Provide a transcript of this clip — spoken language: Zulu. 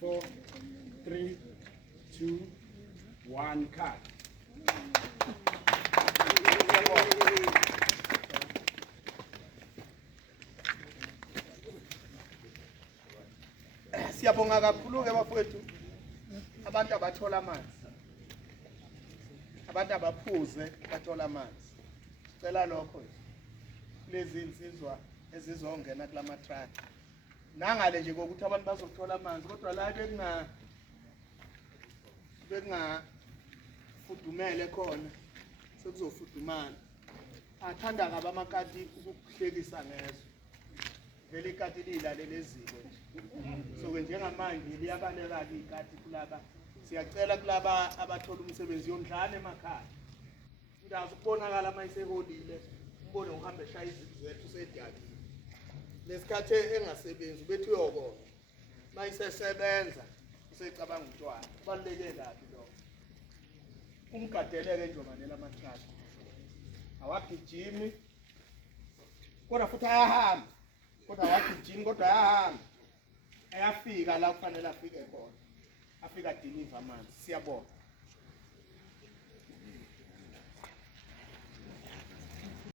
4, 3, 2, 1, cut. Siyabonga kakhulu ke bafowethu abantu abathola amanzi. Abantu abaphuze bathola amanzi. Sicela lokho lezi insizwa ezizongena kulama truck. Nangale nje ukuthi abantu bazothola amanzi kodwa la bekungafudumele khona sekuzofudumala. Athanda kabe amakati ukuhlekisa ngezo. Vele ikati lilalele eziko nje. So ke njengamanje liyabaleka ikati kulaba. Siyacela kulaba abathola umsebenzi yondlana emakhaya. Ndazi ukubonakala mayiseholile, umbone uhambe eshaya izibu zethu sediyali. Lesikhathi engasebenzi bethi uyobona. Mayisesebenza usecabanga utshwala. Kubaluleke kabi lokho. Umgadeleke nje manela amathrash. Awagijimi. Kodwa futhi ayahamba. Kodwa awagijimi kodwa ayahamba. Ayafika la kufanele afike khona. Afika deliver amanzi. Siyabonga.